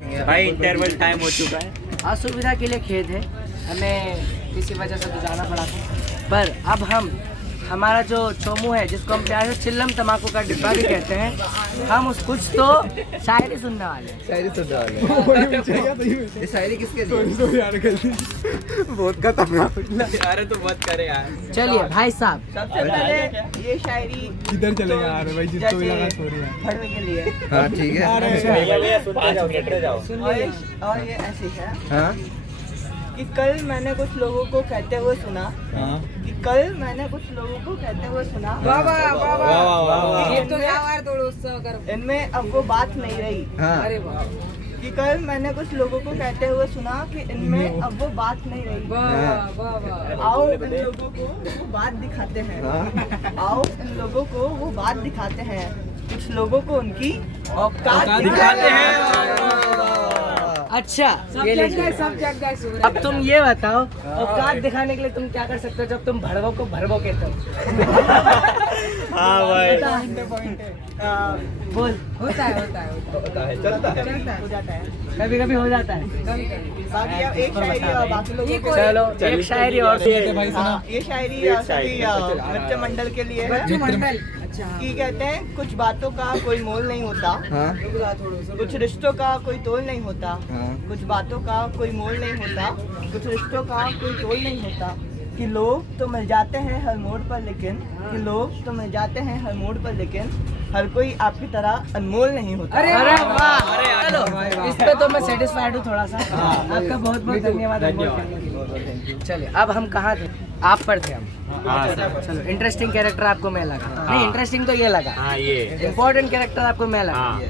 भाई interval time हो चुका है। असुविधा के लिए खेद है, हमें किसी वजह से तो जाना पड़ा था, पर अब हमारा जो चोमू है, जिसको हम प्यार से चिल्लम तम्बाकू का डिब्बा भी कहते हैं, हम उस कुछ तो शायरी सुनने वाले हैं। शायरी सुनने वाले हैं। ये शायरी किसके लिए? बहुत खतरनाक। अरे तो मत करे यार। चलिए भाई साहब, सबसे पहले ये शायरी किधर चलेगा यार भाई, जिसको भी लगा सो रही है। पढ़ने के लिए हाँ ठीक है। और ये ऐसी है हाँ कि कल मैंने कुछ लोगों को कहते हुए सुना हाँ कि कल मैंने कुछ लोगों को कहते हुए सुना इनमें अब वो बात नहीं रही। हाँ कि कल मैंने कुछ लोगों को कहते हुए सुना कि इनमें अब वो बात नहीं रही। आओ इन लोगों को वो बात दिखाते हैं। आओ इन लोगों को वो बात दिखाते हैं। कुछ लोगों को उनकी औकात दिखाते हैं। अच्छा ये लीजिए। अब तुम ये बताओ, औकात दिखाने के लिए तुम क्या कर सकते हो जब तुम भड़वों को भड़वो कहते हो? हाँ भाई। बोल। होता है चलता है हो जाता है कभी कभी हो जाता है। बाकी अब एक शायरी और बाकी लोगों को चलो एक शायरी और सुनिए। हाँ, ये शायरी सभी मित्र मंडल के लिए है कि कहते हैं कुछ बातों का कोई मोल नहीं होता। कुछ रिश्तों का कोई तोल नहीं होता। कुछ बातों का कोई मोल नहीं होता। कुछ रिश्तों का कोई तोल नहीं होता। कि लोग तो मिल जाते हैं हर मोड़ पर लेकिन कि लोग तो मिल जाते हैं हर मोड़ पर लेकिन हर कोई आपकी तरह अनमोल नहीं होता। अरे वाह, चलो इस पे तो मैं सेटिस्फाइड हूँ थोड़ा सा। आपका बहुत बहुत धन्यवाद अनमोल करने के लिए। चलिए अब हम कहाँ थे? आप पर थे हम। चलो इंटरेस्टिंग कैरेक्टर आपको मैं लगा। नहीं इंटरेस्टिंग तो ये लगा। हाँ ये इम्पोर्टेंट कैरेक्टर आपको मैं लगा।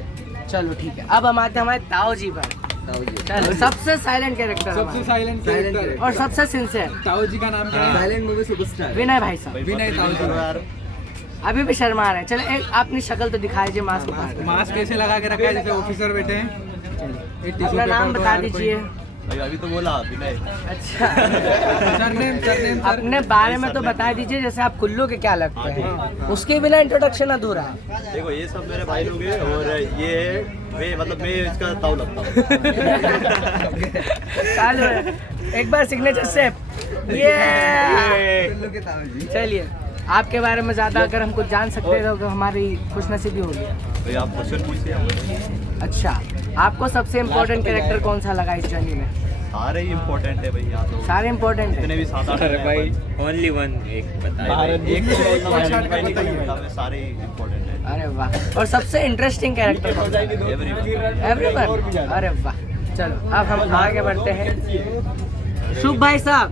चलो ठीक है, अब हम आते हैं हमारे ताऊ जी पर। चलो सबसे साइलेंट कैरेक्टर, सबसे साइलेंट कैरेक्टर और सबसे सिंसियर ताऊ जी का नाम क्या है? साइलेंट मूवी सुपरस्टार विनय भाई साहब। विनय ताऊ जी। अभी भी शर्मा रहे हैं। चलो एक अपनी शक्ल तो दिखा दीजिए, मास्क उतार के। मास्क कैसे लगा के रखा है जैसे ऑफिसर बैठे हैं। अपना नाम बता दीजिए। अभी तो बोला विनय। अच्छा सरनेम अपने बारे में तो बता दीजिए, जैसे आप कुल्लू के क्या लगते हैं, उसके बिना इंट्रोडक्शन अधूरा है। देखो ये सब मेरे भाई लोग हैं और ये मैं इसका ताऊ लगता हूँ। चालू है। एक बार सिग्नेचर से ये चलिए, आपके बारे में ज्यादा अगर हम कुछ जान सकते हैं तो हमारी खुशनसीबी होगी। तो आप क्वेश्चन पूछिए। अच्छा, आपको सबसे इम्पोर्टेंट कैरेक्टर कौन सा लगा इस जर्नी में? सारे ही इम्पोर्टेंट है भैया। तो सारे इम्पोर्टेंट जितने है। भी 7-8 भाई ओनली वन एक बताइए। एक सारे इम्पोर्टेंट है। अरे वाह, और सबसे इंटरेस्टिंग कैरेक्टर एवरीवन। अरे वाह, चलो अब हम आगे बढ़ते हैं। शुभ भाई साहब,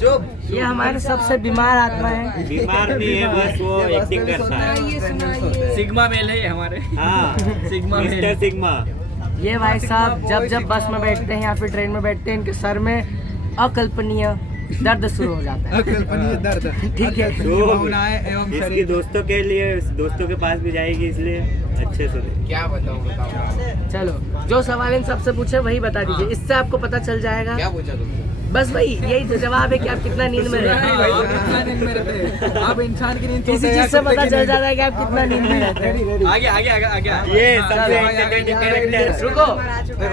शुभ। ये हमारे सबसे बीमार आत्मा है। बीमार नहीं है, बस वो एक्टिंग करता है। सिग्मा मेल है ये हमारे। हाँ सिग्मा मिस्टर सिग्मा। ये भाई साहब जब बस में बैठते हैं या फिर ट्रेन में बैठते हैं, इनके सर में अकल्पनीय दर्द शुरू हो जाता है। अकल्पनीय दर्द। ठीक है। तो भावनाएं एवं इसकी शरीर। दोस्तों के लिए, दोस्तों के पास भी जाएगी, इसलिए अच्छे से दे। क्या बताऊं? चलो जो सवाल इन सबसे पूछे वही बता दीजिए, इससे आपको पता चल जाएगा। क्या पूछा तुमसे? बस वही, यही तो जवाब है कि आप कितना नींद में रहते हैं। आप इंसान की नींद किसी चीज से पता चल जाता है कि आप कितना नींद में रहते हैं। आगे ये सबसे entertaining character।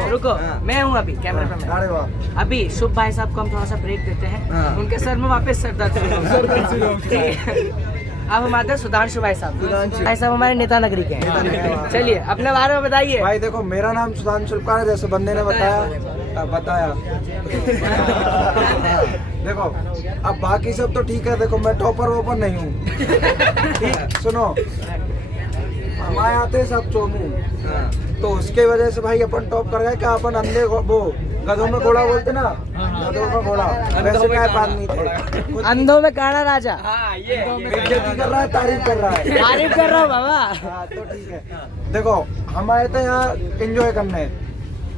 रुको, मैं हूँ अभी कैमरा पे। अरे वाह। अभी शुभ भाई साहब को हम थोड़ा सा ब्रेक देते हैं। हाँ। उनके सर में वापस सर दर्द शुरू हो गया। ठीक है। अब हम आते हैं सुधांशु भाई साहब। भाई साहब हमारे नेता नगरी के हैं। चलिए अपने बारे में बताइए। भाई देखो, मेरा नाम सुधांशु शुक्ला है, जैसे बंदे ने बताया। देखो अब बाकी सब तो ठीक है। देखो मैं टॉपर वॉपर नहीं हूँ। ठीक सुनो, हमारे आते सब चोमू, तो उसके वजह से भाई अपन टॉप कर गए। क्या अपन अंधे वो गधों में घोड़ा बोलते ना, गधों में घोड़ा, वैसे टाइप आदमी थे। अंधों में काना राजा। बेइज्जती कर रहा है, तारीफ कर रहा है। तारीफ कर रहा हूँ बाबा। हाँ तो ठीक है। देखो हम आए थे यहाँ एंजॉय करने।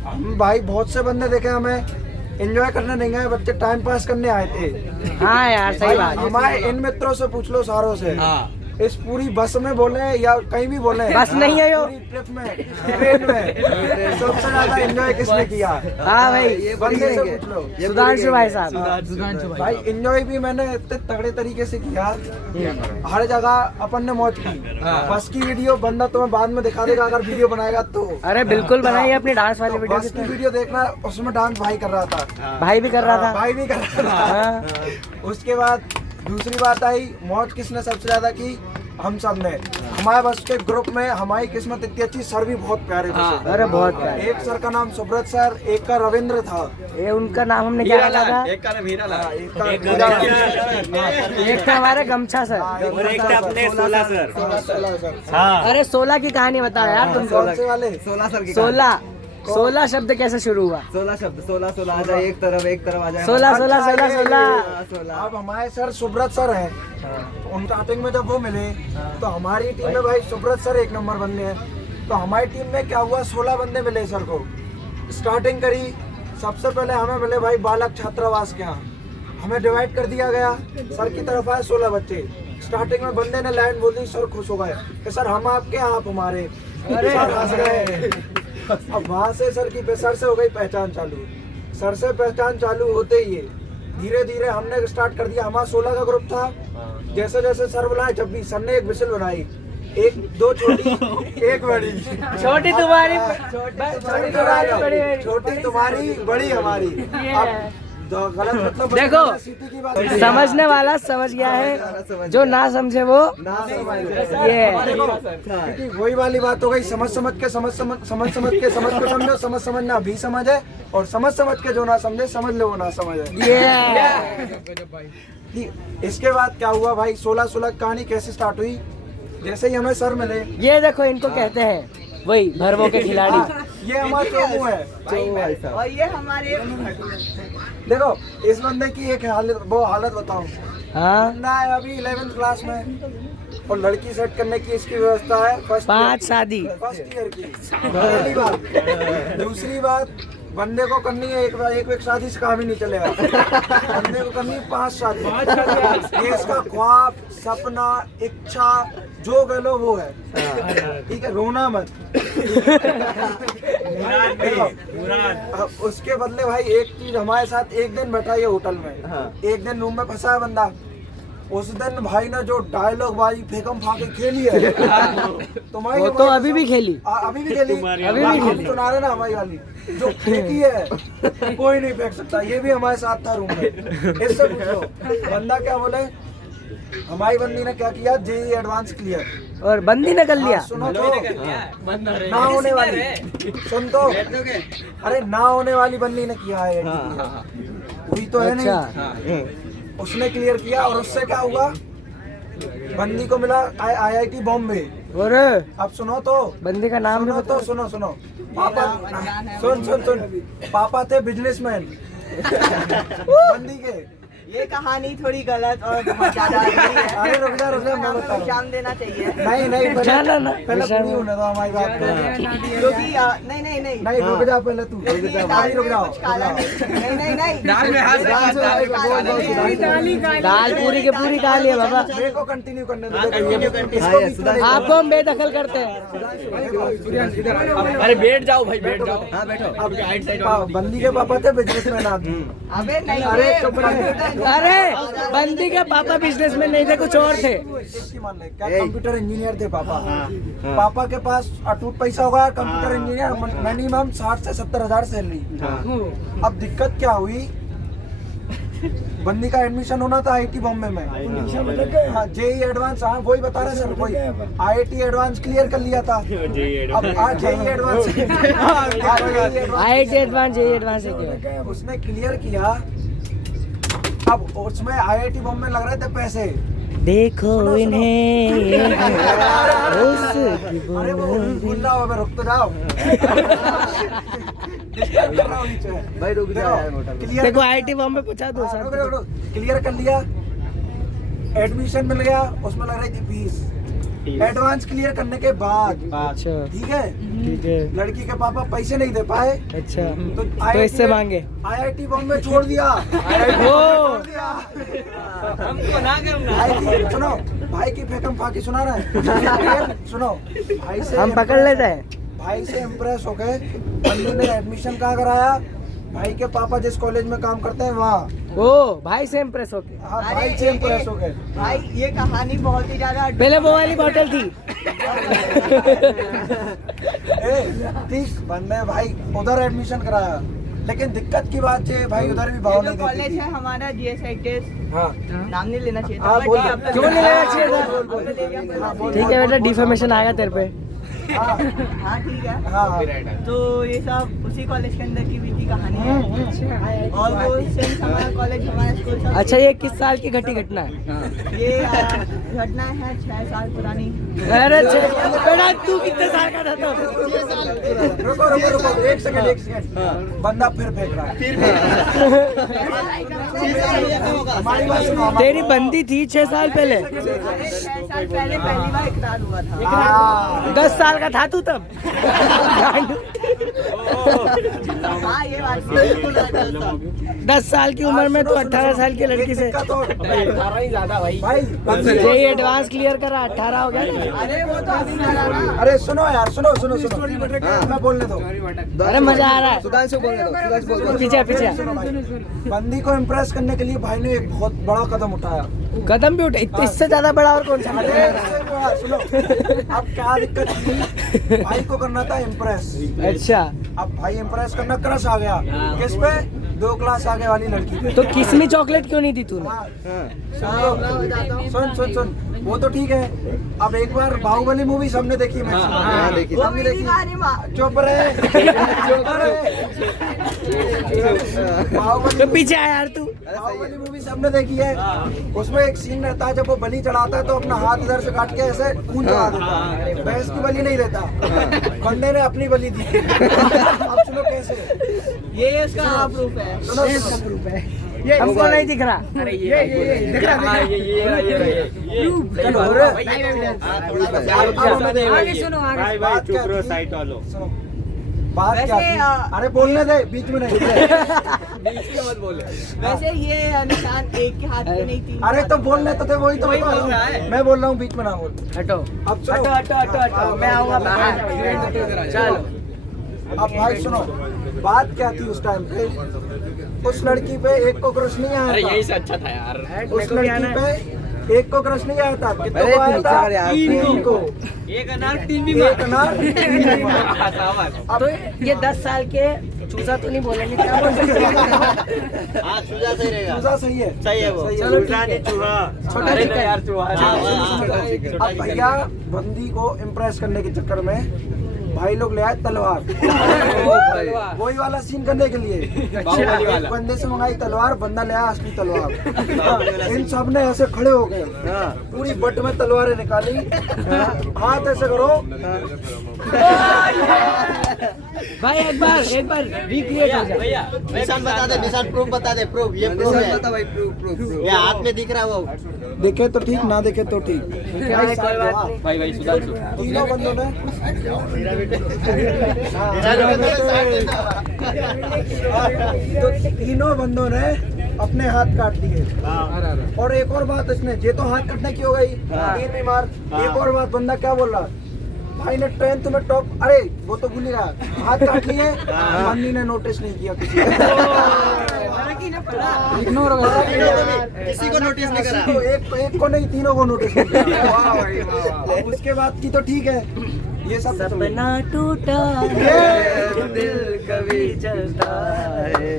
हम भाई बहुत से बंदे देखे, हमें एंजॉय करने नहीं गए, बच्चे टाइम पास करने आए थे। हाँ यार सही बात है। हमारे इन मित्रों से पूछ लो, सारों से इस पूरी बस में बोले या कहीं भी बोले, बस नहीं है यो। पूरी ट्रिप में, ट्रेन में सबसे ज्यादा एंजॉय किसने किया? हाँ भाई, ये बंदे से बढ़िया पूछ लो। सुधांशु भाई साहब। भाई एंजॉय भी मैंने इतने तगड़े तरीके से किया, हर जगह अपन ने मौज की। बस की वीडियो बंदा तुम्हें बाद में दिखा देगा अगर वीडियो बनाएगा तो। अरे बिल्कुल बनाइए अपनी डांस वाली वीडियो। बस की वीडियो देखना, उसमें डांस भाई कर रहा था, भाई भी कर रहा था। भाई भी कर रहा था। हाँ। उसके बाद दूसरी बात आई, मौज किसने सबसे ज्यादा की? हम सब ने। हमारे बस के ग्रुप में हमारी किस्मत इतनी अच्छी, सर भी बहुत प्यारे थे। अरे बहुत प्यारे। एक सर का नाम सुब्रत सर, एक का रविंद्र था, ये उनका नाम हमने क्या रखा था? एक का नाम हीरा लाल, एक का एक था हमारे गमछा सर। और एक था अपने 16 सर। 16 सर। हाँ, अरे 16 की कहानी बताओ यार तुम। कौन से वाले? 16 सर की 16 शब्द कैसे शुरू हुआ? 16 शब्द, 16 आ जाए एक तरफ आ जाए 16 16 16 16। अब हमारे सर सुब्रत सर हैं, तो उन स्टार्टिंग में जब वो मिले तो हमारी टीम में भाई सुब्रत सर एक नंबर बंदे हैं। तो हमारी टीम में क्या हुआ, 16 बंदे मिले सर को। स्टार्टिंग करी, सबसे पहले हमें मिले भाई बालक छात्रावास के यहाँ, हमें डिवाइड कर दिया गया। सर की तरफ आए 16 बच्चे। स्टार्टिंग में बंदे ने लाइन बोल दी, सर खुश हो गए कि सर हम आपके, आप हमारे। सर हंस गए। अब वहाँ से सर से हो गई पहचान चालू। सर से पहचान चालू होते ही धीरे धीरे हमने स्टार्ट कर दिया। हमारा 16 का ग्रुप था। जैसे जैसे सर बुलाए, जब भी सर ने एक विसल बनाई, एक दो छोटी एक बड़ी। छोटी तुम्हारी, छोटी तुम्हारी, बड़ी हमारी। अब गलत मतलब देखो, सिटी की बात समझने वाला समझ गया है, जो ना समझे वो ये। क्योंकि वही वाली बात हो गई, समझ के समझ को समझो, समझ समझना भी समझ है, और समझ के जो ना समझे समझ ले वो ना समझ है। इसके बाद क्या हुआ भाई, 16 कहानी कैसे स्टार्ट हुई? जैसे ही हमें सर मिले, ये देखो इनको कहते हैं वही भरवो के खिलाड़ी। ये हमारा चोमू है। और ये हमारे देखो इस बंदे की एक हालत बताऊं। हाँ, बंदा है अभी 11th क्लास में, और लड़की सेट करने की इसकी व्यवस्था है 5 शादी। फर्स्ट ईयर की। पहली बात। दूसरी बात, बंदे को करनी है एक शादी से काम ही नहीं चलेगा। बंदे को करनी है 5 शादी। ये इसका ख्वाब, सपना, इच्छा जो कह लो वो है। ठीक है, रोना मत। अब उसके बदले भाई एक चीज हमारे साथ, एक दिन बैठा ये होटल में, एक दिन रूम में फंसा है बंदा। उस दिन भाई ने जो डायलॉग बाजी फेंकम फाके खेली है, वो तो अभी भी खेली। अभी भी खेली तो नारे ना हमारी वाली जो फेंकी है कोई नहीं फेंक सकता। ये भी हमारे साथ था रूम में। इससे पूछो बंदा क्या बोले। हमारी बंदी ने क्या किया, जेईई एडवांस क्लियर, और बंदी ने कर लिया। सुनो तो, ना होने वाली, सुन तो, अरे ना होने वाली बंदी ने किया है। वही तो है नहीं, उसने क्लियर किया। और उससे क्या हुआ, बंदी को मिला IIT बॉम्बे। और अब सुनो तो, बंदी का नाम सुनो तो, सुनो पापा, सुन पापा थे बिजनेसमैन बंदी के। ये कहानी थोड़ी गलत और बहुत ज्यादा अरे रुक जा मैं बता रहा विश्राम देना चाहिए। हूँ। नहीं पहले पूरी होने दो हमारी बात को। क्योंकि नहीं रुक जा पहले तू, रुक जाओ। कुछ काला नहीं दाल पूरी के पूरी काली है बाबा। मेरे को कंटिन्यू करने दो। आपको हम बेदखल करते हैं। अरे बैठ जाओ भाई, बैठ जाओ। हाँ बैठो। अब बंदी के पापा थे बिजनेसमैन आदमी। अबे नहीं, अरे चुप रहे। अरे बंदी के पापा बिजनेसमैन नहीं थे, कुछ और थे। क्या कंप्यूटर इंजीनियर थे पापा। पापा के पास अटूट पैसा होगा, कंप्यूटर इंजीनियर, मिनिमम 60 से 70 हजार सैलरी। अब दिक्कत क्या हुई, बंदी का एडमिशन होना था IIT बॉम्बे में। हाँ, जेईई एडवांस, हाँ वही बता रहे सर, वही IIT एडवांस क्लियर कर लिया था। अब JEE advance IIT advance, JEE advance है। उसने क्लियर किया। अब उसमें IIT बॉम्बे लग रहे थे पैसे। देखो इन्हें अरे वो भूल रहा हूँ, रुक तो जाओ। भाई रुक जाओ। देखो IIT बॉम्बे पूछा दो सर। क्लियर कर लिया, एडमिशन मिल गया। उसमें लग रही थी फीस। एडवांस क्लियर करने के बाद, अच्छा ठीक है, लड़की के पापा पैसे नहीं दे पाए। अच्छा, तो इससे मांगे। IIT बॉम्बे छोड़ दिया। हमको ना सुनो, भाई की फेकम फाकी सुना रहा है। सुनो, भाई से हम पकड़ लेते हैं। भाई से इम्प्रेस हो गए। बंदू ने एडमिशन कहाँ कराया? भाई के पापा जिस कॉलेज में काम करते हैं वहाँ। ओ भाई से इम्प्रेस हो गए। हाँ, भाई से इम्प्रेस हो गए। भाई ये कहानी बहुत ही ज्यादा पहले वो वाली बोतल थी। ठीक बंदे भाई उधर एडमिशन कराया, लेकिन दिक्कत की बात है भाई उधर भी भाव जो नहीं कॉलेज देती है हमारा GSITS, हाँ नाम नहीं लेना चाहिए था। हाँ, but बोल ठीक है, दो। अब क्यों नहीं लेना चाहिए था? हाँ, ठीक है बेटा, डिफेमेशन आएगा तेरे पे। हाँ हाँ ठीक है। हाँ तो ये सब उसी कॉलेज के अंदर की बीती कहानी है। और वो सेम हमारा कॉलेज हमारा स्कूल सब। अच्छा, ये किस साल की घटी घटना है? ये घटना है 6 साल पुरानी। अरे बेटा, तू कितने साल का था तब? रुको रुको रुको, एक सेकंड। बंदा फिर फेंक रहा है। हमारी बात सुनो, तेरी बंदी थी 6 साल पहले। 6 साल पहले पहली बार इकरार हुआ था। 10 साल का था तू तब। हाँ ये बात सही। 10 साल की उम्र में तो 18 साल की लड़की से। भाई यही एडवांस क्लियर करा, 18 हो गया ना। अरे वो तो अभी करा ना। अरे सुनो यार, सुनो सुनो सुनो, मैं बोलने दो। अरे मजा आ रहा है। सुधांशु बोलने दो, सुधांशु बोल दो। पीछे पीछे सुनो भाई, बंदी को इम्प्रेस करने के लिए भाई ने एक बहुत बड़ा कदम उठाया। कदम भी उठे, इससे ज्यादा बड़ा और कौन सा? अरे सुनो, अब क्या दिक्कत थी? भाई को करना था इम्प्रेस। अच्छा, अब भाई इम्प्रेस करना, क्रश आ गया किस पे? 2 क्लास आगे वाली लड़की पे। तो किसमी चॉकलेट क्यों नहीं दी तूने? हाँ, सुन सुन सुन, वो तो ठीक है। अब एक बार बाहुबली मूवी सबने देखी, मैं देखी। वो सबने मेरी देखी। कहानी चुप रहे, चुप रहे। बाहुबली तो पीछे आया यार तू। बाहुबली मूवी सबने देखी है। उसमें एक सीन रहता है, जब वो बलि चढ़ाता है तो अपना हाथ इधर से काट के ऐसे खून चढ़ा देता है। भैंस की बलि नहीं देता, खंडे ने अपनी बलि दी। अब सुनो कैसे, ये उसका प्रूफ है। सुनो सुनो। हमको नहीं दिख रहा। दिख रहा भाई चुप रहो, साइड वालों। बात क्या वैसे, थी? अरे बोलने दे, बीच में नहीं। वैसे ये निशान एक के हाथ पे नहीं थी। अरे तो बोलने तो थे, वही तो वही बता बोल रहा रहा हूँ। है। मैं बोल रहा हूँ, बीच में ना बोल। हटो अब चलो, हटो हटो हटो हटो, मैं आऊंगा बाहर। चलो, अब भाई सुनो, बात क्या थी उस टाइम पे? उस लड़की पे एक को क्रश नहीं आया था। से अच्छा था यार। उस लड़की पे एक को क्रश नहीं आया था। कितने को आया था? 3 को। एक अनार 3 एक अनार 3 बीमार। तो ये 10 साल के चूसा तो नहीं बोलेंगे, क्या बोलेंगे? हाँ, चूजा सही रहेगा। चूजा सही है, सही है वो। चलो, चूजा नहीं, चूहा। छोटा अरे ठीक है। यार, चूहा। हाँ, हाँ। अब भैया बंदी को इम्प्रेस करने के चक्कर में भाई लोग ले आए तलवार। वही वाला सीन करने के लिए एक बंदे से मंगाई तलवार, बंदा ले आया असली तलवार। इन सब ने ऐसे खड़े हो गए, पूरी बट में तलवारें निकाली। हाथ ऐसे करो। भाई एक बार रिक्रिएट हो जाए। भैया निशान बता दे, निशान प्रूफ बता दे, प्रूफ। ये प्रूफ है। भाई, प्रूफ। ये हाथ में दिख रहा है वो। देखे तो ठीक, ना देखे तो ठीक। भाई कोई बात नहीं। भाई सुधांशु। तीनों बंदों ने तो तीनों बंदों ने अपने हाथ काट दिए। और एक और बात, इसने ये तो हाथ कटने की हो गई, 3 बीमार। एक और बात, बंदा क्या बोल रहा? भाई ने 10th में टॉप, अरे वो तो भूल ही गया, हाथ काट लिए। मम्मी ने नोटिस नहीं किया किसी इग्नोर हो गया, किसी को नोटिस नहीं करा। तो एक को नहीं, तीनों को नोटिस नहीं किया। उसके बाद की तो ठीक है, ये सब सपना टूटा है, दिल कभी चलता है,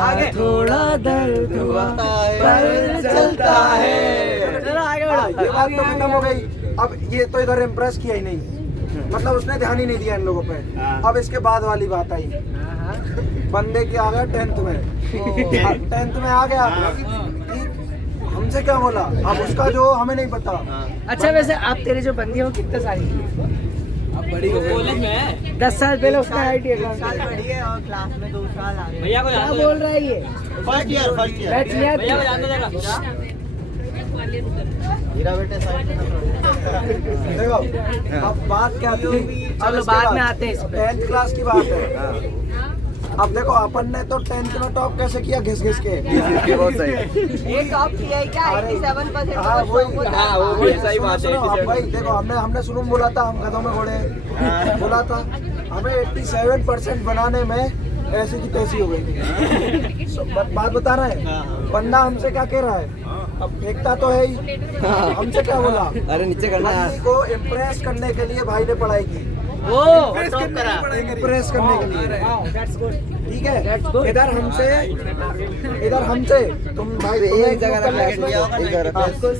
आगे थोड़ा दर्द हुआ पर चलता है। चलो आगे बढ़ो। ये बात तो खत्म हो गई। अब ये तो इधर इम्प्रेस किया ही नहीं, मतलब उसने ध्यान ही नहीं दिया इन लोगों पे। अब इसके बाद वाली बात आई, बंदे की आ गया 10th में। 10th में आ गया, हमसे क्या बोला? अब उसका जो हमें नहीं पता। अच्छा, वैसे आप तेरी जो बंदी हो कितने साल की है? कॉलेज में है 10 साल पहले उसका IIT साल बड़ी है और क्लास में 2 साल आ गए। भैया को क्या जान बोल रहा है ये? फर्स्ट ईयर बैठ लिया भैया को तू? जान दो जरा। हीरा बेटे साइड में। देखो अब बात क्या थी? चलो बाद में आते हैं इस पे। 10th क्लास की बात है। अब देखो अपन ने तो 10th में टॉप कैसे किया, घिस घिस के। बहुत सही। ये टॉप किया ही क्या, 87% हाँ वही सही बात है। अब भाई देखो हमने शुरू में बोला था हम गधों में घोड़े बोला था, हमें 87% बनाने में ऐसी की तैसी हो गई थी। बात बता रहे हैं, बंदा हमसे क्या कह रहा है, अब फेंकता तो है ही, हमसे क्या बोला, अरे नीचे करना यार। बंदी को इम्प्रेस करने के लिए भाई ने पढ़ाई की, इम्प्रेस करने के लिए। ठीक है, इधर हमसे तुम भाई एक जगह रखना है,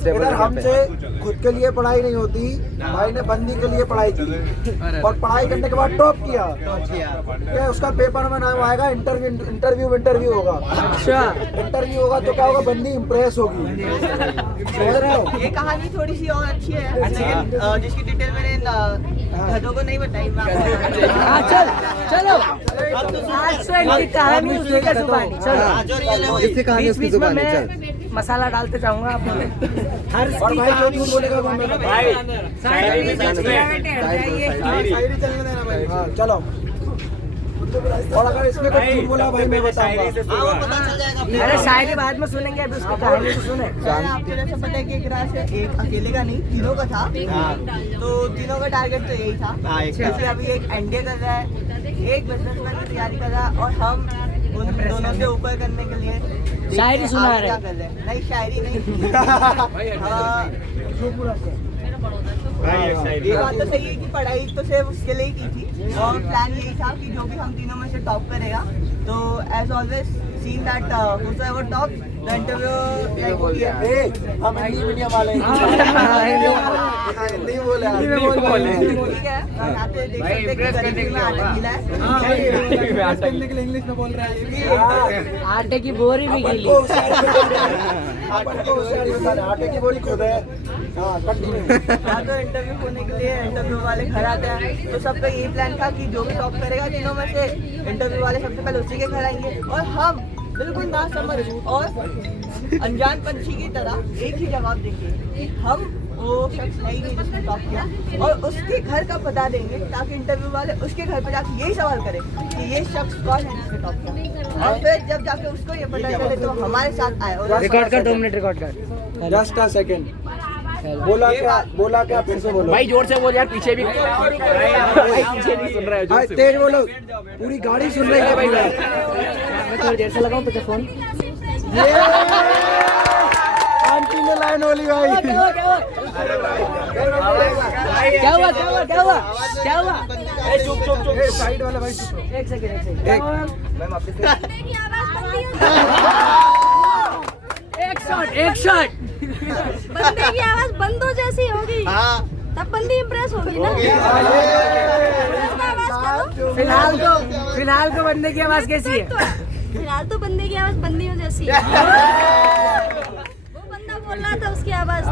इधर हमसे खुद के लिए पढ़ाई नहीं होती, भाई ने बंदी के लिए पढ़ाई की और पढ़ाई करने के बाद टॉप किया। क्या उसका पेपर में नाम आएगा, इंटरव्यू होगा। अच्छा, इंटरव्यू होगा तो क्या होगा, बंदी इम्प्रेस होगी। समझ रहे हो? ये कहानी थोड़ी सी और अच्छी है, लेकिन जिसकी डिटेल मैंने गधों को नहीं बताई। हाँ चलो आज से इनकी कहानी उसी का जुबानी। चलो जिससे कहानी बीच उसकी बीच में जुबानी। मैं चल मसाला डालते जाऊंगा आप हर और भाई जो झूठ बोलेगा वो मैं भाई हाँ चलो। और अगर इसमें कुछ झूठ बोला भाई मैं बताऊंगा। अरे शायरी बाद में सुनेंगे, अभी उसकी कहानी तो सुने। आपको जैसा पता है कि एक रात से एक अकेले का नहीं, तीनों का था। तो तीनों का टारगेट तो यही था। जैसे अभी एक एनडीए कर रहा है, एक बिजनेसमैन की तैयारी कर रहा है, और हम उन दोनों से ऊपर करने के लिए शायरी सुना रहे क्या कर रहे हैं। नहीं शायरी नहीं। ये बात तो सही है कि पढ़ाई तो सिर्फ उसके लिए ही की थी, और प्लान यही था कि जो भी हम तीनों में से टॉप करेगा, तो as always seen that whosoever top the interview हम हिंदी मीडियम वाले हिंदी बोले ठीक है। यहाँ पे देख सकते हैं कि गरीबी में आटा गीला है। इंग्लिश में बोल रहा है। आटे की बोरी भी गीली। आटे की बोरी खुद है। हाँ कंटिन्यू। हाँ, तो इंटरव्यू होने के लिए इंटरव्यू वाले घर आते हैं, तो सबका यही प्लान था कि जो भी टॉप करेगा तीनों में से, इंटरव्यू वाले सबसे पहले उसी के घर आएंगे, और हम बिल्कुल ना समझ और अनजान पंछी की तरह एक ही जवाब देंगे कि हम वो शख्स है ही नहीं जिसने टॉप किया, और उसके घर का पता देंगे, ताकि इंटरव्यू वाले उसके घर पे जाके यही सवाल करें कि ये शख्स कौन है जिसने टॉप किया, और फिर जब जाके उसको ये पता चले तो हमारे साथ आए। और रिकॉर्ड कर, 2 मिनट रिकॉर्ड कर। Just a second. बोला क्या फिर से बोलो भाई जोर से बोल यार, पीछे भी पीछे नहीं सुन रहा है। भाई तेज बोलो, पूरी गाड़ी सुन रही है भाई। मैं थोड़ी देर से लगाऊं तुझे फोन। आंटी ने लाइन बोली भाई। क्या हुआ? चुप साइड वाला भाई चुप। एक सेकंड एक शॉट। बंदे की आवाज बंदो जैसी होगी, तब बंदी इम्प्रेस होगी ना। फिलहाल तो बंदे की आवाज कैसी है? फिलहाल तो बंदे की आवाज बंदियों जैसी है। वो बंदा बोल रहा था, उसकी आवाज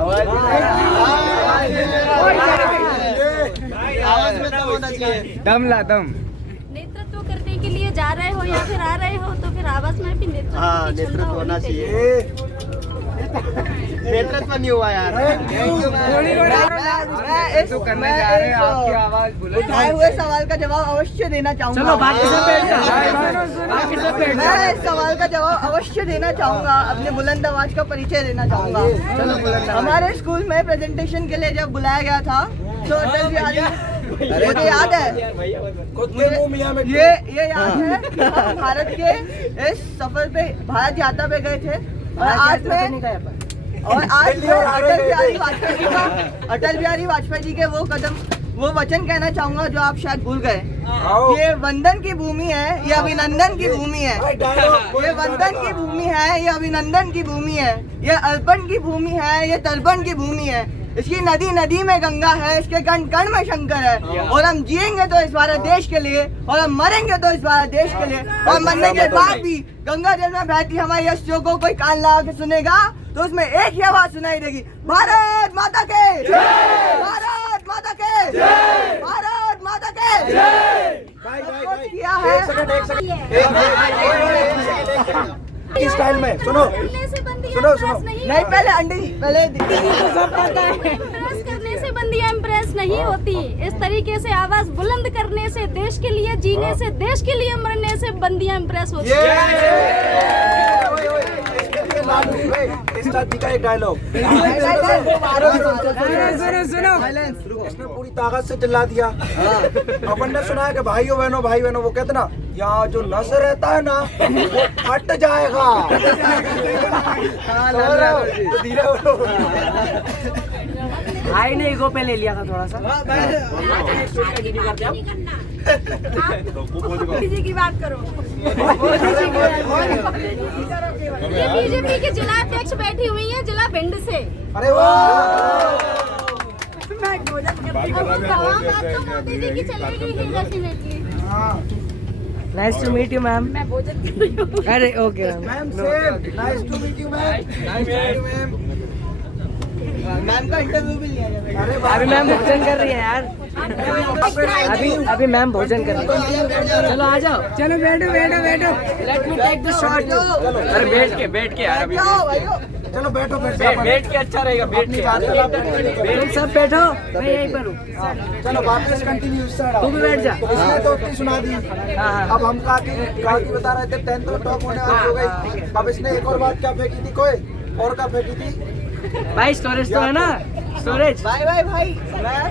दम ला दम। नेतृत्व करने के लिए जा रहे हो या फिर आ रहे हो, तो फिर आवाज में भी नेतृत्व होना चाहिए। नेतृत्व नहीं हुआ यार। करने जा रहे हैं, आपकी आवाज उठाए हुए सवाल का जवाब अवश्य देना चाहूंगा। चलो बाकी सब बैठ जाओ। मैं इस सवाल का जवाब अवश्य देना चाहूंगा, अपने बुलंद आवाज का परिचय देना चाहूंगा। हमारे स्कूल में प्रेजेंटेशन के लिए जब बुलाया गया था, तो अटल बिहारी, मुझे याद है, ये याद है कि हम भारत के इस सफर पे, भारत यात्रा पे गए थे, और आज में अटल बिहारी वाजपेयी जी के वो वचन कहना चाहूंगा जो आप शायद भूल गए। ये वंदन की भूमि है, ये अभिनंदन की भूमि है। ये वंदन की भूमि है, ये अभिनंदन की भूमि है। ये अर्पण की भूमि है, ये तर्पण की भूमि है। इसकी नदी नदी में गंगा है, इसके कण कण में शंकर है। और हम जिएंगे तो इस भारत देश के लिए, और हम मरेंगे तो इस भारत देश के लिए। और मरने के बाद भी गंगा जल में बहती हमारी अस्थियों को कोई कान लगा के सुनेगा, तो उसमें एक ही आवाज सुनाई देगी, भारत माता के जय, भारत माता के जय, भारत माता के जय। किया है इस स्टाइल में सुनो सुनो नहीं, पहले अंडी पहले इम्प्रेस करने से बंदियां इम्प्रेस नहीं होती। इस तरीके से आवाज बुलंद करने से, देश के लिए जीने से, देश के लिए मरने से बंदियां इम्प्रेस होती हैं। उस्ताद जी का एक डायलॉग सुनो इसने पूरी ताकत से चिल्ला दिया। अपन ने सुना है कि भाइयों बहनों वो कहते ना, यहाँ जो नस रहता है ना वो फट जाएगा। तो धीरे बोलो। भाई ने ईगो पे ले लिया था थोड़ा सा। मोदी जी की बात करो। ये बीजेपी के जिला अध्यक्ष बैठी हुई है जिला भिंड से। अरे वाह, मोदी जी की चलेगी ही definitely. Nice to meet you ma'am. मैं भोजन कर रही हूँ। अरे okay ma'am. Ma'am same, nice to meet you ma'am. Ma'am का इंटरव्यू भी लिया जाएगा। अरे अभी मैम भोजन कर रही है यार। अभी मैम भोजन कर रही है। चलो आ जाओ। चलो बैठो। Let me take the shot. अरे बैठ के यार अभी चलो बैठो बैठ के अच्छा रहेगा बैठ के। तुम सब बैठो, मैं यहीं पर हूँ। चलो वापस कंटिन्यू। तू भी बैठ जा। इसने तो उतनी सुना दी। हाँ। अब हम काकी बता रहे थे 10th में टॉप होने वाली हो गई। अब इसने एक और बात क्या फेंकी थी, कोई और क्या फेंकी थी? भाई स्टोरेज तो है ना, स्टोरेज। भाई मैं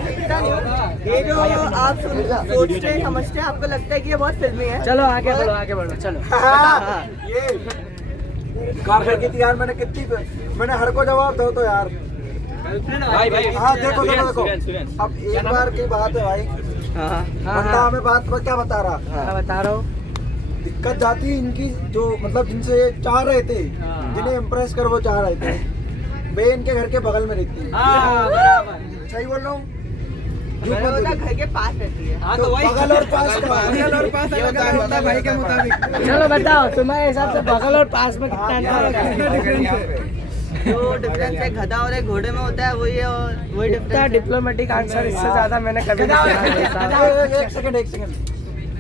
सीखता नहीं हूँ। ये जो आप सोचते हैं समझते हैं, आपको लगता है कि ये बहुत फिल्मी है। चलो आगे बढ़ो चलो। ये क्या फेंकी थी यार? मैंने हर को जवाब दो तो यार। भाई हाँ देखो। अब एक बार की बात है भाई, बंदा हमें बात पर क्या बता रहा। मैं बता रहा हूँ। दिक्कत जाती इनकी, जो मतलब जिनसे ये चाह रहे थे, जिन्हें इम्प्रेस कर वो चाह रहे थे, वे इनके घर के बगल में रहती है। सही बोल रहा हूँ? घर के पास रहती है। तो बगल और पास का होता है भाई के मुताबिक। चलो बताओ तुम्हारे हिसाब से बगल और पास में कितना डिफरेंस है? जो डिफरेंस है गधा और एक घोड़े में होता है वही है, और वही इतना डिफरेंस। डिप्लोमेटिक आंसर इससे ज्यादा मैंने कभी नहीं सुना। एक सेकंड।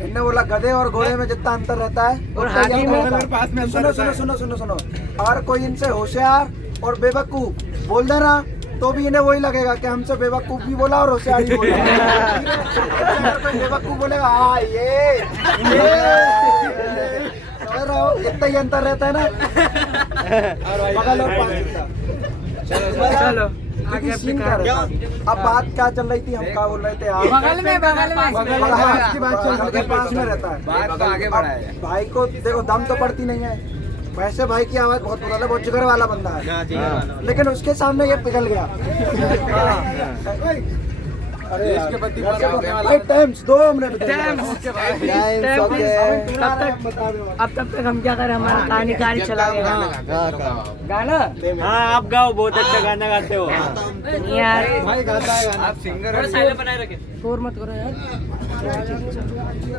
इनने बोला गधे और घोड़े में जितना अंतर रहता है और उतना हाथी ही में अंतर रहता है। पास में अंतर रहता है। सुनो। और कोई इनसे होशियार और बेवकूफ बोल देना तो भी इन्हें वही लगेगा कि हमसे बेवकूफ भी बोला और होशियार भी बोला। अगर कोई बेवकूफ बोलेगा हाँ ये समझ रहे हो, इतना ही अंतर रहता है ना बगल और पास का। चलो क्योंकि सीन क्या रहता है? अब बात क्या चल रही थी, हम क्या बोल रहे थे यार? बगल में हाँ, की बात चल रही थी, पास में रहता है। बात को आगे बढ़ाया। भाई को देखो दम तो पड़ती नहीं है। वैसे भाई की आवाज बहुत बुरा है, बहुत जिगर वाला बंदा है, लेकिन उसके सामने ये पिघल गया। अरे इसके बत्ती भाई टाइम्स 2 मिनट अब तब तक हम क्या करें, हमारा कहानी चला गाना। हाँ आप गाओ, बहुत अच्छा गाना गाते हो। नहीं यार भाई गाता है गाना। आप सिंगर हो। बनाए रखे, शोर मत करो यार।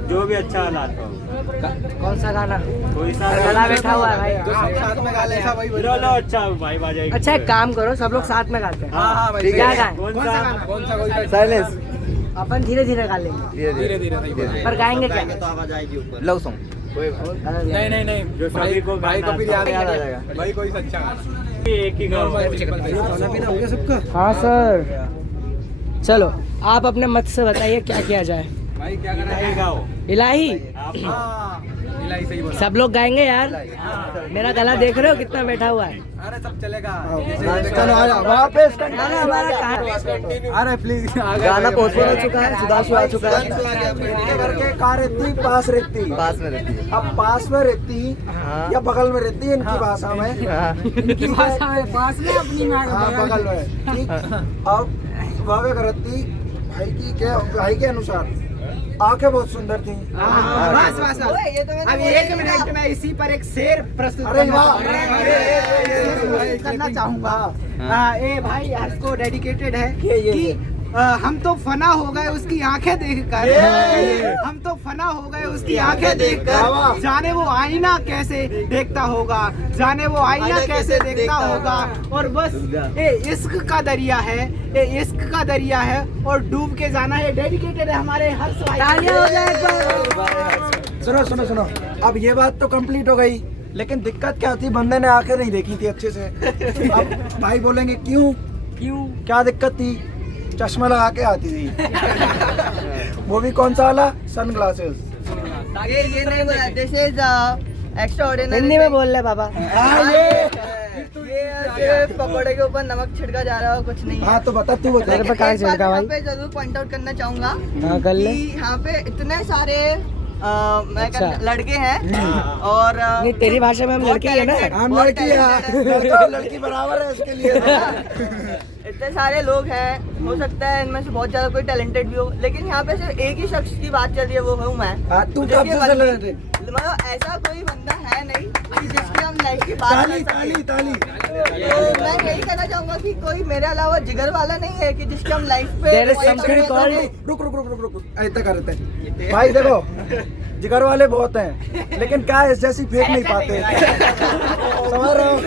जो भी अच्छा गाता हो। कौन सा गाना? कोई सा गला बैठा हुआ है भाई। साथ में गा ले ऐसा भाई। लो अच्छा भाई बाजाएगी। अच्छा एक काम करो, सब लोग साथ में गाते हैं। हाँ भाई क्या गाएं? कौन सा साइलेंस। अपन धीरे धीरे गा लेंगे, धीरे पर गाएंगे क्या? तो आवाज आएगी ऊपर। Love song. नहीं जो सभी को भाई को फिर याद आ आ जाएगा। जाएगा। भाई कोई सच्चा गाना। एक ही गाओ। खाना पीना हो गया सबका? हाँ सर। चलो आप अपने मत से बताइए क्या किया जाए। भाई क्या करना है? गाओ इलाही इलाही सही बोला। सब लोग गाएंगे यार। मेरा गला देख रहे हो कितना बैठा हुआ है। अरे सब चलेगा। चलो आ जाओ वापस। गाना हमारा कहाँ? अरे प्लीज गाना पोस्टपोन हो चुका है, सुधांशु आ चुका है। इनके घर के कहाँ रहती? पास रहती। पास में रहती है। अब पास में रहती या बगल में रहती है इनकी भाषा में? इनकी भाषा में पास में, अपनी में बगल में। ठीक। अब वहाँ पे रहती भाई के अनुसार आंखें बहुत सुंदर थी। बस अब 1 मिनट में इसी पर एक शेर प्रस्तुत अरे वाह करना चाहूंगा। ए भाई इसको डेडिकेटेड है कि हम तो फना हो गए उसकी आंखें देखकर, हम तो फना हो गए उसकी आंखें देखकर। जाने वो आईना कैसे देखता होगा, जाने वो आईना कैसे देखता होगा। और बस ये इश्क का दरिया है, ये इश्क का दरिया है और डूब के जाना है। डेडिकेटेड है हमारे हर्ष भाई। सुनो अब ये बात तो कंप्लीट हो गई, लेकिन दिक्कत क्या थी? बंदे ने आंखें नहीं देखी थी अच्छे से। अब भाई बोलेंगे क्यों क्या दिक्कत थी? चश्मा लगा के आती थी। वो भी कौन सा वाला? Sun glasses. ये नहीं बोला, this is extra ordinary. Hindi में बोल रहे बाबा। ये पकौड़े के ऊपर नमक छिड़का जा रहा है, कुछ नहीं है। हाँ तो बता, तू बता। मेरे पे कहाँ एक बात छिड़का यहाँ भाई? पे जरूर पॉइंट आउट करना चाहूंगा हाँ, कर ले। कि यहाँ पे इतने सारे अच्छा। लड़के हैं और नहीं, तेरी भाषा में हम बहुत लड़की है ना। talented, हम बहुत लड़की है, talented लड़का और लड़की बराबर है इसके लिए। इतने सारे लोग हैं, हो सकता है इनमें से बहुत ज्यादा कोई टैलेंटेड भी हो, लेकिन यहाँ पे सिर्फ एक ही शख्स की बात चल रही है, वो हूँ मैं। तू जिसके कब से बंदी- talented? मतलब ऐसा कोई बंदा है नहीं कि जिसकी हम लाइफ की बात ताली कर ताली सकें। ताली। तो मैं यही कहना चाहूंगा कि कोई मेरे अलावा जिगर वाला नहीं है कि जिसके हम लाइफ पे There is point something out कर called- सकें। रुक रुक रुक रुक रुक ऐसा कर रहे थे भाई। देखो जिगर वाले बहुत हैं, लेकिन क्या इस जैसी फेंक नहीं पाते। समझ रहे हो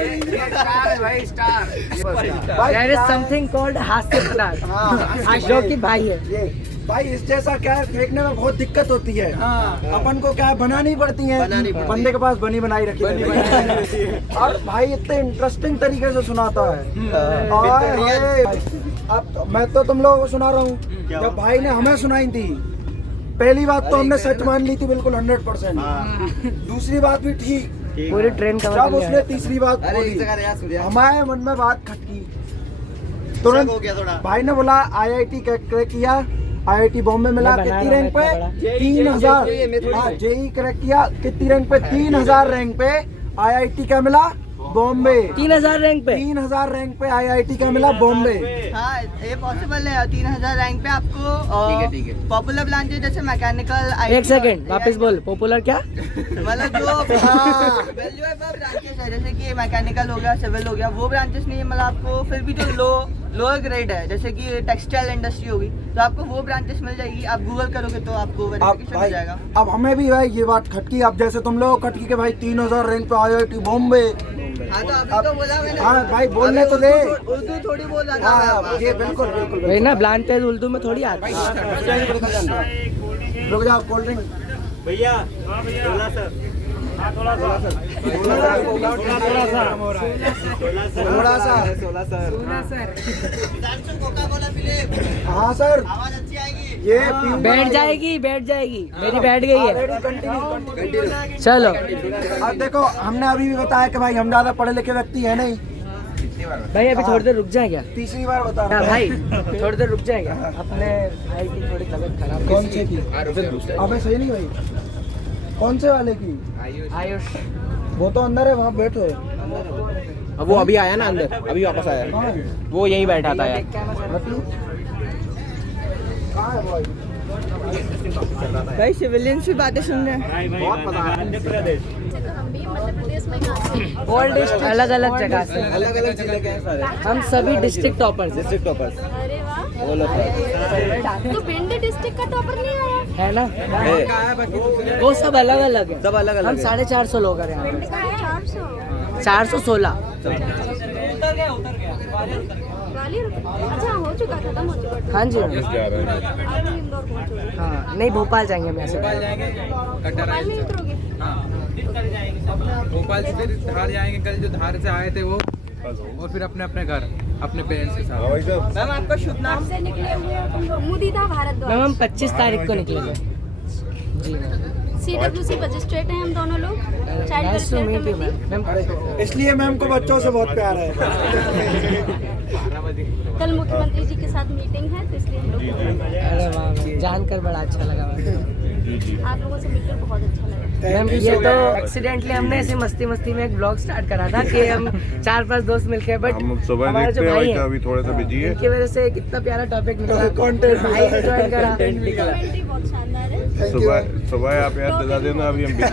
भाई? There is something called हास्य पदार्थ, हाँ, जो कि भाई है। ये भाई इस जैसा क्या है, फेंकने में बहुत दिक्कत होती है। अपन को क्या है, बनानी पड़ती है। बंदे के पास बनी बनाई रखी रहती है। और भाई इतने इंटरेस्टिंग तरीके से सुनाता है। और अब मैं तो तुम लोगों को सुना रहा हूँ, जब भाई ने हमें सुनाई थी, पहली बात तो हमने सच मान ली थी बिल्कुल 100%। दूसरी बात भी ठीक। पूरी ट्रेन कवर जब कर उसने लिया। तीसरी बात बोली, हमारे मन में बात खटकी। तुरंत हो गया थोड़ा। भाई ने बोला IIT क्रैक किया, IIT बॉम्बे मिला मैं बना कितनी रहा रैंक हूँ पे? इतना 3000। हाँ जेई क्रैक किया, कितनी रैंक पे? 3000 रैंक पे। IIT क्या मिला? बॉम्बे। 3000 रैंक पे। 3000 रैंक पे IIT क्या मिला? बॉम्बे। हाँ ये पॉसिबल है। 3000 रैंक पे आपको पॉपुलर ब्रांचेस जैसे मैकेनिकल। एक सेकंड वापस बोल, पॉपुलर क्या? मतलब जो ब्रांचेस है जैसे कि मैकेनिकल हो गया, सिविल हो गया, वो ब्रांचेस नहीं है। मतलब आपको फिर भी जो लोअर ग्रेड है जैसे कि टेक्सटाइल इंडस्ट्री होगी, तो आपको वो ब्रांचेस मिल जाएगी। आप गूगल करोगे तो आपको अब वेरिफिकेशन भाई मिल जाएगा। अब हमें भी भाई ये बात खटकी। अब जैसे तुम लोग खटकी के भाई 3000 रैंक पे IIT बॉम्बे। हाँ तो अभी तो बोला मैंने। हाँ भाई बोलने तो दे। उर्दू थोड़ी बोल रहा था हाँ मैं। ये बिल्कुल बिल्कुल वही ना, ब्लांते उर्दू में थोड़ी आती है। रुक जाओ, कोल्ड ड्रिंक। भैया थोड़ा सा थोड़ा सा। हाँ सर, आवाज अच्छी आएगी। ये बैठ जाएगी, बैठ जाएगी, मेरी बैठ गई है। कंटिन्यू। चलो अब देखो, हमने अभी भी बताया कि भाई हम ज्यादा पढ़े लिखे व्यक्ति है नहीं। भाई अभी थोड़ी देर रुक जाए क्या? तीसरी बार बता ना रहा भाई थोड़ी देर रुक जाए क्या? अपने भाई की थोड़ी तबीयत खराब है। कौन से की? अबे सही नहीं भाई, कौन से वाले की? आयुष वो तो अंदर है, वहाँ बैठो। अब वो अभी आया ना अंदर, अभी वापस आया। कहाँ है? वो यहीं बैठा था यार। कहाँ है भाई? भाई सिविलियंस भी बातें सुन रहे हैं। मध्य प्रदेश। हम भी मध्य प्रदेश में कहाँ से? ऑल डिस्ट्रिक्ट अलग अलग जगह से। अलग अलग जिले के हैं सारे। हम सभी डिस्ट्रिक्ट टॉपर्स हैं। डिस्ट्रिक्ट टॉपर्स अरे वाह। वो लोग तो भिंडी डिस्ट्रिक्ट का टॉपर नहीं आया? है ना? है। वो सब अलग अलग है। सब अलग अलग हम है। 450 लोग हैं यहाँ भिंडी का है 400। पे। 416। ग्वालियर? अच्छा हो चुका, खत्म हो चुका। हाँ जी। आप इंदौर पहुँचोगे? हाँ नहीं, भोपाल जाएंगे हम यहाँ से। भोपाल में उतरोगे? भोपाल से फिर धार जाएंगे। कल जो धार से आए थे वो, और फिर अपने अपने घर अपने पेरेंट्स के साथ। मैम आपका शुभ नाम? से निकले हुए हो तुम लोग? मुदीदा भारद्वाज। मैम हम 25 तारीख को निकलेंगे। जी CWC मजिस्ट्रेट हैं हम दोनों लोग। Child nice to welfare meet you committee. Ma'am. इसलिए मैम को बच्चों से बहुत प्यार है। कल मुख्यमंत्री जी के साथ मीटिंग है तो इसलिए हम लोग अरे वाह, जानकर बड़ा अच्छा लगा मैम। आप लोगों से मिलकर बहुत अच्छा लगा। मैम ये तो एक्सीडेंटली हमने ऐसे मस्ती मस्ती में एक ब्लॉग स्टार्ट करा था कि हम 4-5 दोस्त मिलके, बट हम सुबह हमारा जो देखते हैं भाई भाई, तो है अभी थोड़ा सा बिजी है। इनकी वजह से कितना प्यारा टॉपिक निकला। Content भाई ने ज्वाइन करा। कमेंट्री बहुत शानदार है। सुबह आप याद दिला देना, अभी हम बिजी हैं।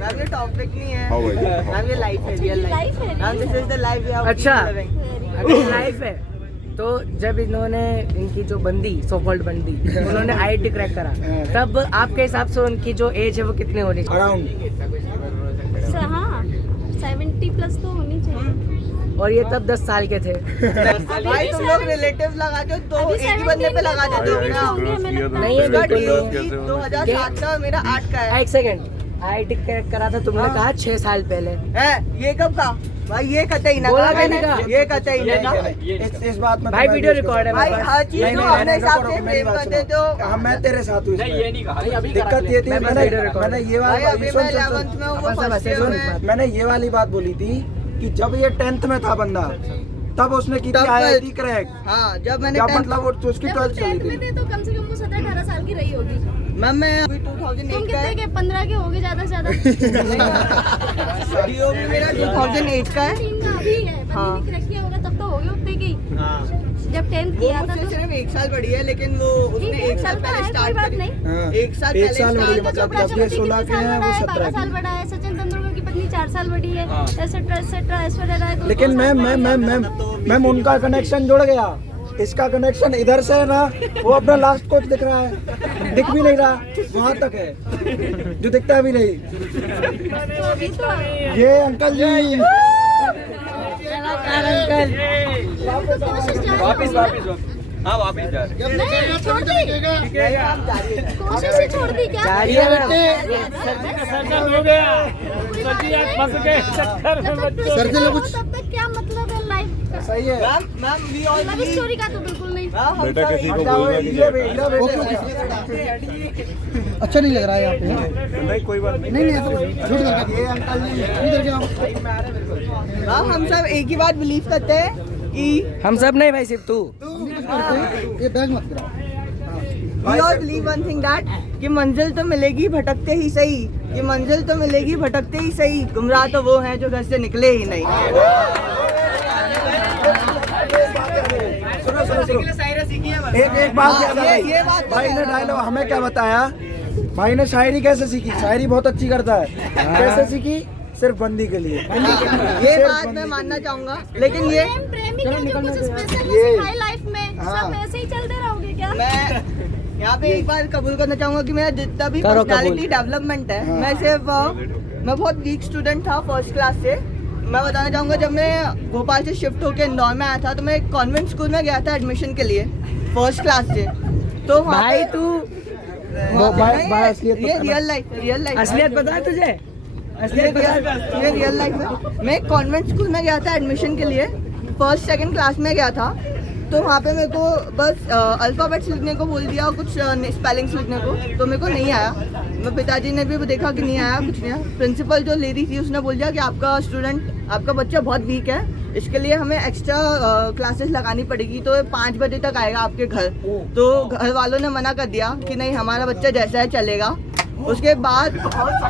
मैम ये टॉपिक नहीं है। हाँ भाई। मैम ये लाइफ है, रियल लाइफ है, ma'am this is the life we have अच्छा। Very good. अगर लाइफ है तो जब इन्होंने इनकी जो बंदी सोकॉल्ड बंदी उन्होंने IIT क्रैक करा, तब आपके हिसाब से उनकी जो एज है वो कितनी होनी चाहिए? अराउंड हाँ 70 प्लस तो होनी चाहिए। और ये तब 10 साल के थे। भाई तुम लोग रिलेटिव लगाते हो तो अभी एक ही बंदे पे लगा देते हो अभी क्या? होंगे हमें लगता है। नहीं है उसका बिल्कुल नहीं। DOC 2007 का, मेरा 8 का है। एक सेकंड, IIT क्रैक करा था तुमने कहा 6 साल पहले। है ये कब का? भाई ये कतई ना बोला कहा मैंने मैंने, कहा। ये कतई ना कहा। इस बात में भाई वीडियो रिकॉर्ड है भाई मेरे हर चीज नहीं, तो नहीं, अपने नहीं, हिसाब रुको, से मेरी फ्रेम बात करते सुनो। तो हाँ, मैं तेरे साथ हूँ इसमें। ये नहीं कहा दिक्कत ये थी मैं मैंने वीडियो रिकॉर्ड मैंने ये भाई वाली अभी सुन मैं सुन 11th में हूँ, वो अपन फर्स्ट समझ- ईयर में। मैंने ये वाली बात बोली थी कि जब ये 10th में था बंदा तब उसने की तब IIT क्रैक। हाँ जब मैंने जब 10th मतलब वो उसकी जब 12th चली 10th में थी। थे तो कम से कम वो 17-18 साल की रही होगी। मैम मैं अभी तुम 2008 का कितने है। के 15 के होगे ज्यादा से ज्यादा। डीओ भी मेरा 2008 का है। 3 का अभी है, बंदी हाँ। ने क्रैक किया होगा तब तो हो गए उतने की। जब 10th वो किया था मुझसे तो सिर्फ 1 साल बड़ी है, लेकिन वो उसने ठीक है, 1 साल चलता पहले है, कोई स्टार्ट बात करी। नहीं। हाँ, 1 साल एक पहले साल start बड़ी करी। मतलब चोपड़ा जब ये की 16 कितने के साल हैं बड़ा वो है, 17 12 साल के। बड़ा है, सचिन तेंदुलकर की पत्नी 4 साल बड़ी है, एसेट्रा एसेट्रा ऐश्वर्या राय को लेकिन 2 साल बड़ी है। मैम उनका कनेक्शन जुड़ गया। इसका कनेक्शन इधर से है ना, वो अपना लास्ट कोच दिख रहा है, दिख भी नहीं रहा, वहाँ तक है जो दिखता भी नहीं। तो अभी तो ये अंकल जी वापिस हाँ वापिस जा रहे नहीं छोड़ दी, कोशिश ही छोड़ दी क्या? जारी है बेटे। सर तब तक क्या मतलब है लाइफ का? सही है। Ma'am we all love story का तो बिल्कुल नहीं। बेटा किसी को बोलना नहीं चाहिए। अच्छा नहीं लग रहा है यहाँ पे। नहीं कोई बात नहीं। नहीं झूठ लगा ये अंकल जी इधर के मैम हम सब एक ही बात बिलीव करते हैं कि हम सब नहीं भाई, सिर्फ तू। ये बैग मत गिराओ। We all believe one thing that कि मंजिल तो मिलेगी भटकते ही सही, कि मंजिल तो मिलेगी भटकते ही सही, गुमराह तो वो हैं जो घर से निकले ही नहीं। सुनो सुनो सुनो, एक बात याद आ गई। ये बात तो भाई ने डायलॉग हमें क्या बताया, भाई ने शायरी कैसे सीखी, शायरी बहुत अच्छी करता है, कैसे सीखी, सिर्फ बंदी के लिए। ये बात मैं मानना चाहूंगा, लेकिन ये प्रेम प्रेमी के कुछ स्पेशल ये- सिखाई लाइफ में, हाँ। सब ऐसे ही चलते रहोगे क्या? मैं यहाँ पे एक बार कबूल करना चाहूंगा कि मेरा जितना भी करो पर्सनालिटी कबूल। डेवलपमेंट है, मैं सिर्फ मैं बहुत वीक स्टूडेंट था फर्स्ट क्लास से। मैं बताना चाहूँगा जब मैं भोपाल से शिफ्ट होकर इंदौर में आया था तो मैं एक कॉन्वेंट स्कूल में गया था एडमिशन के लिए फर्स्ट क्लास से। तो वहाँ भाई पे- तू भाई असलियत ये रियल लाइफ असलियत पता है तुझे? असलियत पता है? ये रियल लाइफ है। मैं एक कॉन्वेंट स्कूल में गया था एडमिशन के लिए, फर्स्ट सेकंड क्लास में गया था। तो वहाँ पे मेरे को बस अल्फ़ाबेट्स लिखने को बोल दिया और कुछ स्पेलिंग्स लिखने को, तो मेरे को नहीं आया। मैं पिताजी ने भी देखा कि नहीं आया, कुछ नहीं आया। प्रिंसिपल जो लेडी थी उसने बोल दिया कि आपका बच्चा बहुत वीक है, इसके लिए हमें एक्स्ट्रा क्लासेस लगानी पड़ेगी, तो 5 बजे तक आएगा आपके घर। तो घर वालों ने मना कर दिया कि नहीं हमारा बच्चा जैसा है चलेगा। उसके बाद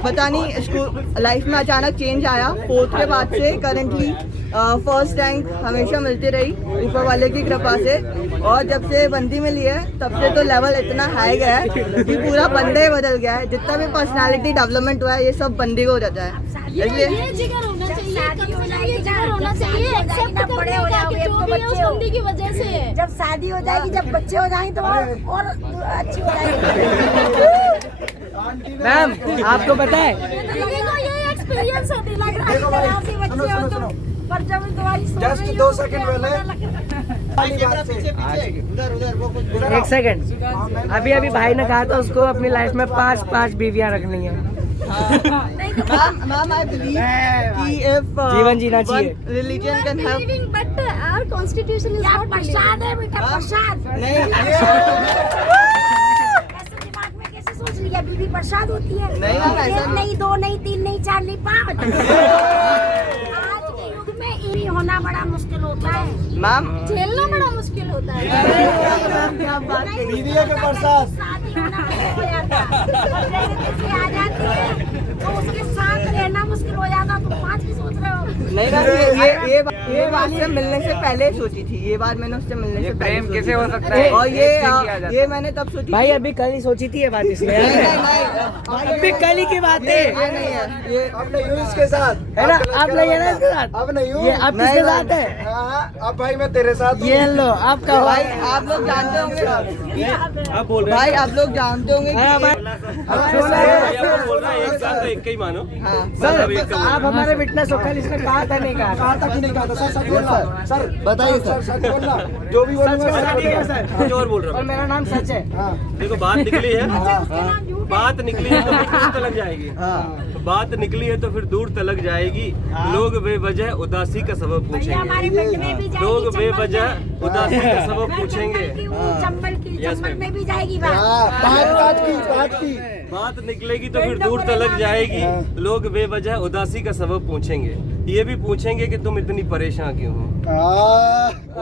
पता नहीं स्कूल लाइफ में अचानक चेंज आया। 4th के बाद से करंटली फर्स्ट रैंक हमेशा मिलती रही ऊपर वाले की कृपा से। और जब से बंदी मिली है तब से तो लेवल इतना हाई गया है कि पूरा बंदे ही बदल गया है। जितना भी पर्सनालिटी डेवलपमेंट हुआ है ये सब बंदी को हो जाता है। इसलिए ये जिगर होना चाहिए, कम से कम ये जिगर होना चाहिए एक्सेप्ट करने का कि जो भी है उस बंदी की वजह से है। जब शादी हो जाएगी, जब बच्चे हो जाएंगे तो और अच्छी हो जाएगी। मैम आपको पता है देखो ये एक्सपीरियंस होती लग रहा है। इस तरह से बच्चे हो तो पर जब तुम्हारी सोच जस्ट रही 2 हो, सेकंड तो पहले वाली बात से एक सेकंड, अभी भाई ने कहा था उसको अपनी लाइफ में 5 बीवियां रखनी है। मैम आई बिलीव कि इफ जीवन जीना चाहिए। Religion can have Believing, but our constitution is क्या not प्रसाद है बेटा, प्रसाद। नहीं ऐसे दिमाग में कैसे सोच लिया बीवी प्रसाद होती है? नहीं मैम, ऐसा एक नहीं, 2 नहीं, 3 नहीं, 4 नहीं, 5। आज के युग में ये होना बड़ा मुश्किल होता है। मैम झेलना बड़ा मुश्किल होता है। क्या बात करी। बीवी के प्रसाद। शादी होना मुश्किल हो जाता है। और जैसे किसी आ जाती है तो उसके साथ रहना मुश्किल हो जाता। तो 5 की सोच रहे हो? नहीं मैम ये बात से मिलने से पहले सोची थी। ये बात मैंने उससे मिलने से प्रेम पहले कैसे सोची हो थी। सकता है? और एक से किया जाता ये मैंने तब सोची भाई थी। अभी कल ही सोची थी ये बात इसमें। नहीं अभी कल ही की बात है, ये नहीं है ये अब नहीं हूँ इसके साथ, है ना? आप नहीं है ना इसके साथ? अब नहीं हूँ। ये आप नहीं, किसके नहीं। साथ है? हाँ, अब भाई मैं तेरे साथ हूँ। ये लो आपका हो। भाई आप लोग जानते होंगे कि आप बोल रहे भाई आप लोग जानते होंगे हाँ, कि भाई- बोल रहे हैं एक साथ तो एक ही मानो। हाँ सर आप हमारे विटनेस हो, कल इसने कहा था नहीं कहा? कहा था कि नहीं कहा था? सर सच बोलना, सर बताइए सर, सच बोलना, जो भी सच बोलूंगा का सच ठीक है बोलना। सर। कुछ और बोल रहा और मेरा नाम सच है। हाँ हूँ देखो बात निकली है। उसका नाम झूठ बात निकली है तो फिर दूर तलक जाएगी। बात निकली है तो फिर दूर तलक जाएगी। लोग बेवजह उदासी का सबब हमारे पेट में भी पूछेंगे। जाएगी, लोग चंबल बेवजह की। उदासी का सबब पूछेंगे। चंबल की Yes, चंबल ma'am. में भी जाएगी बात की बात निकलेगी तो फिर दूर तलक जाएगी। लोग बेवजह उदासी का सबब पूछेंगे। ये भी पूछेंगे कि तुम इतनी परेशान क्यों हो।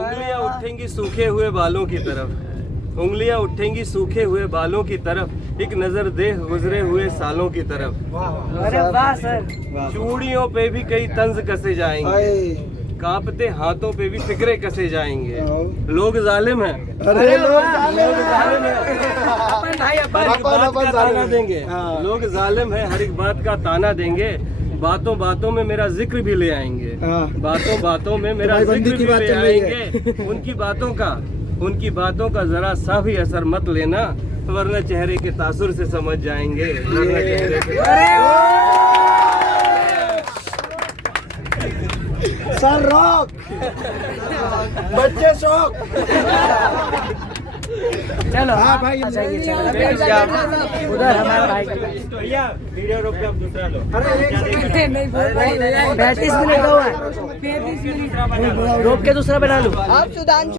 उंगलियां उठेंगी सूखे हुए बालों की तरफ। उंगलियां उठेंगी सूखे हुए बालों की तरफ। एक नजर दे गुजरे हुए सालों की तरफ। अरे वाह सर। चूड़ियों पे भी कई तंज कसे जाएंगे। कांपते हाथों पे भी फिक्रे कसे जाएंगे। लोग जालिम हैं। अरे लोग जालिम हैं। भाई हर एक बात का ताना देंगे। लोग जालिम है, हर एक बात का ताना देंगे। बातों बातों में मेरा जिक्र भी ले आएंगे। बातों बातों में मेरा जिक्र भी ले आएंगे। उनकी बातों का जरा सा भी असर मत लेना, वरना चेहरे के तासुर से समझ जाएंगे। वरना चेहरे के सर रॉक बच्चे शौक। चलो हाँ भाई, जाइए उधर हमारा भाई भैया वीडियो रोक के अब दूसरा लो। 35 मिनट का हुआ है। रोक के दूसरा बना लूं। अब सुधांशु